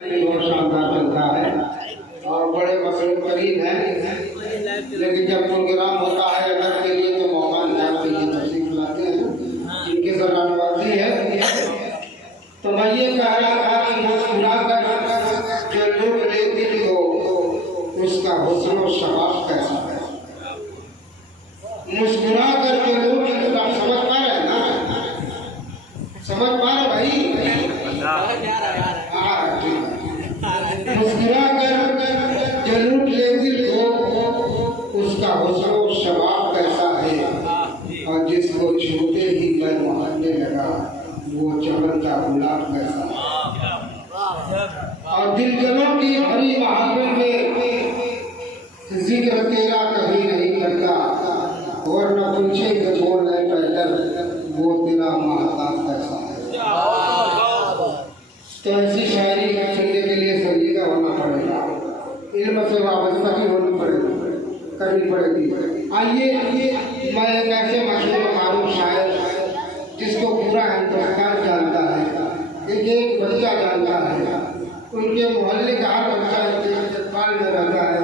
बहुत शानदार चलता है और बड़े मसले करीब हैं, लेकिन जब प्रोग्राम होता है अगर के लिए तो मौका निकालते हैं, तशरीफ लाते हैं, इनकी जरा नवाजी है। तो मैं ये कह रहा था कि मुस्कुरा कर जो लूट लेती हो उसका हुस्न और शबाब कैसा है। मुस्कुरा कर जो लूट आप समझ पा रहे हैं ना, समझ पा रहे भाई? मुस्कुरा कर जो लूट लेती हो उसका हुस्न और शबाब कैसा है, और जिसको छूते ही गल मोहल्ले लगा वो चमन का गुलाब कैसा है। और दिलजनों की भरी महफिल में जिक्र तेरा कभी नहीं करता, और न पूछे कि बोल रहे पैदल वो तेरा महताब कैसा है। तो ऐसी शायरी सुनने के लिए संजीदा होना पड़ेगा, इल्म से वाबस्ता की होनी पड़ेगी, करनी पड़ेगी। आइए मैं एक ऐसे मशहूर मारूफ शायर जिसको पूरा हिंदुस्तान जानता है, एक बच्चा जानता है, उनके मोहल्ले का हर बच्चा इनके इस्तेमाल में रहता है,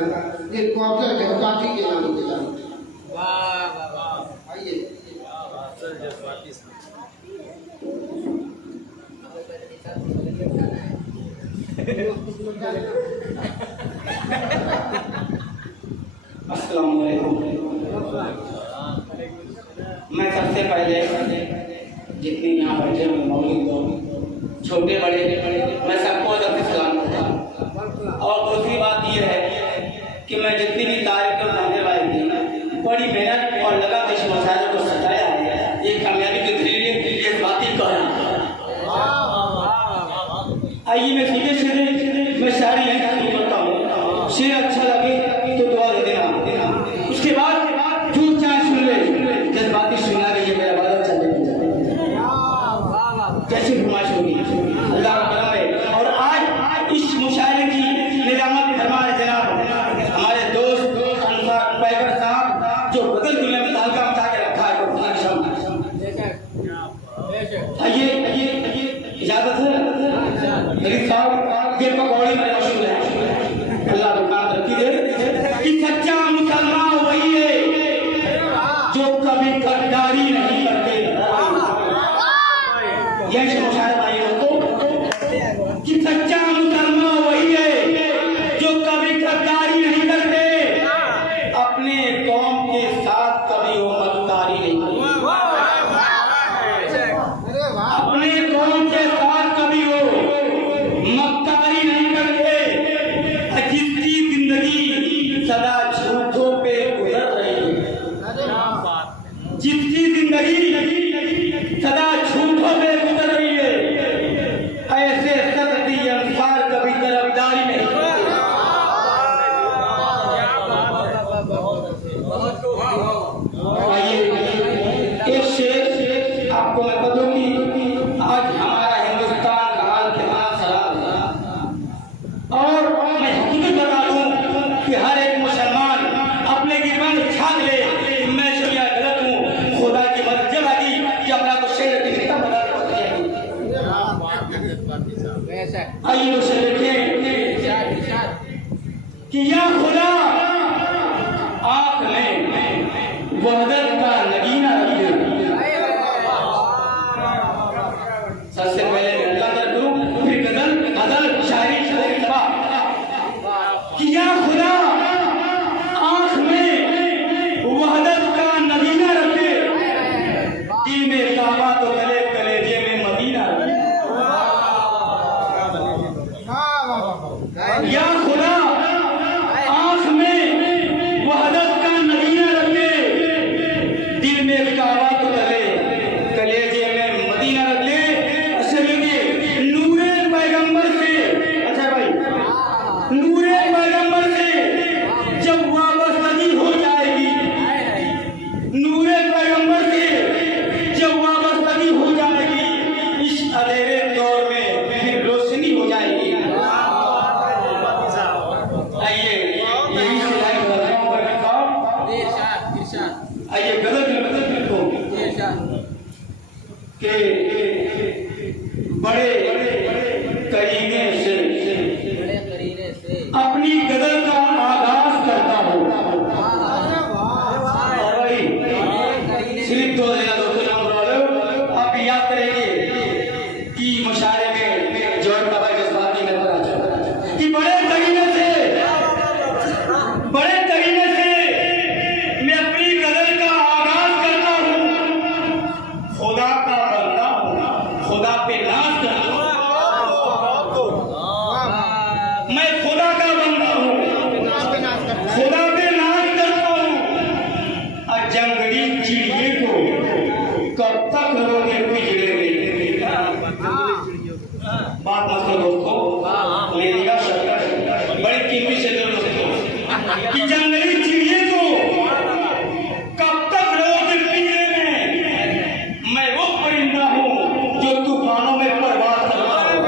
जिनको अफसर जज्बाती के नाम से जानते हैं। आइए अस्सलाम वालेकुम। मैं सबसे पहले जितने यहाँ बैठे हुए मौजूद लोग, छोटे बड़े, मैं सबको अदब से सलाम करता हूँ। और दूसरी बात ये है कि मैं जितनी भी तारीफ और नजर आई थी, बड़ी मेहनत और लगन से इस मसाले को सजाया है, ये कामयाबी के लिए ये बातें कह रहा हूँ। आइए मैं सीधे मैं शायरी नहीं करता हूँ, शेर अच्छा लगे तो दुआ दे देना, उसके बाद जो चाहे सुन ले, जज्बाती सुना के ये मेरा बादल चले कैसी फरमाइश होगी, अल्लाह का करम है। और आज इस मुशायरे की निजामत फरमाए जनाब हमारे दोस्त अंसार पैगर साहब, जो बदल दुनिया में तहलका मचा के रखा है। आइए इजाजत है मेरी साहब, ये पकौड़ी में मशहूर है, अल्लाह दुकान रखी दे कि सच्चा मुसलमान वही है जो कभी गद्दारी नहीं करते। यही मुशायरा भाई को कि सच्चा मुसलमान वही है जो कभी गद्दारी नहीं करते, अपने कौम के साथ कभी वो मक्कारी नहीं करते, अपने कौम के साथ कभी वो मक्कारी नहीं करते। जिसकी जिंदगी सदा झूठों पे गुजर रही है, जिसकी जिंदगी सदा झूठों पे गुजर रही है, ऐसे सख्ती अंसार कभी तरफदारी नहीं करते। एक शेर आपको मैं बताऊं कि आज हमारा हिंदुस्तान का हाल कितना खराब है, और मैं हकीकत बता दूं कि हर एक मुसलमान अपने गिरबान छान ले कि मैं शुक्रिया गलत हूँ, खुदा की मदद जब आती कि अपना तो शेर की किताब बता दे। आइए उसे देखें कि या खुदा आँख में वहदत का नगीना रखे। सबसे पहले अल्लाह का करूं, फिर गजल शायरी कि या खुदा आँख में वहदत का नगीना रखे, दिल में काबा तो गले कलेजे में मदीना रखे। या खुदा आँख में वहदत का नगीना रखे, दिल में काबा तो गले कलेजे में मदीना रखे। नूरे पैगंबर से, अच्छा भाई, नूरे पैगंबर से जब वाबस्तगी हो जाएगी, नूरे पैगंबर से जब वाबस्तगी हो जाएगी, इस अंधेरे दौर में फिर रोशनी हो जाएगी। मैं खुदा का बंदा हूँ, खुदा पे नाज करता हूँ। और जंगली चिड़िए को कब तक लोगे पिंजरे में? बात मत करो दोस्तों, मेरी बड़ी कीमती से दोस्तों कि जंगली चिड़िए को कब तक लोगे पिंजरे में? मैं वो परिंदा हूँ जो तूफानों में परवाज़ करता हूँ।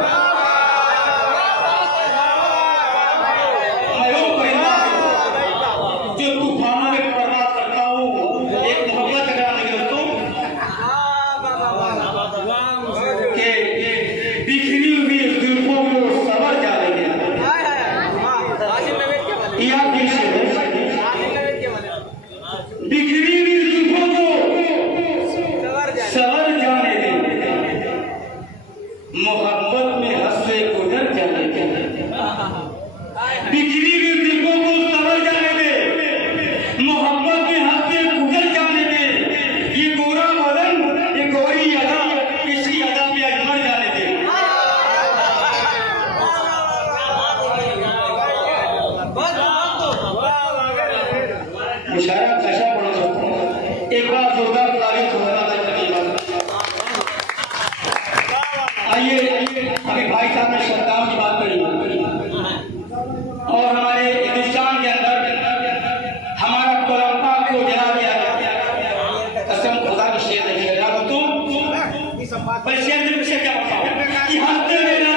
मैं वो परिंदा हूँ जो तूफानों में परवाज़ करता हूँ। एक मोहब्बत करा लगे दोस्तों कि बिखरी हुई जुल्फों को सवर जाने या दिल से बिखरी हुई जुल्फों को सवर जाने दे, मोहब्बत में हंसे गुजर जाने दे। बिखरी हुई जुल्फों को सवर जाने दे, मोहब्बत में हंसे गुजर जाने दे। ये गोरा बदन, ये गोरी अदा, इसी अदा पे अजमर जाने दे। मुशायरा कैसा पड़ा दोस्तों? एक बार जोरदार तारीफ होना चाहिए। आइए अभी भाई साहब ने श्रद्धाओं की बात करी और हमारे हिंदुस्तान के अंदर हमारा परंपरा को जला दिया गया। कसम खुदा की शेर नहीं है तुम पर शेर दिल से क्या बताओ कि हंसते मेरे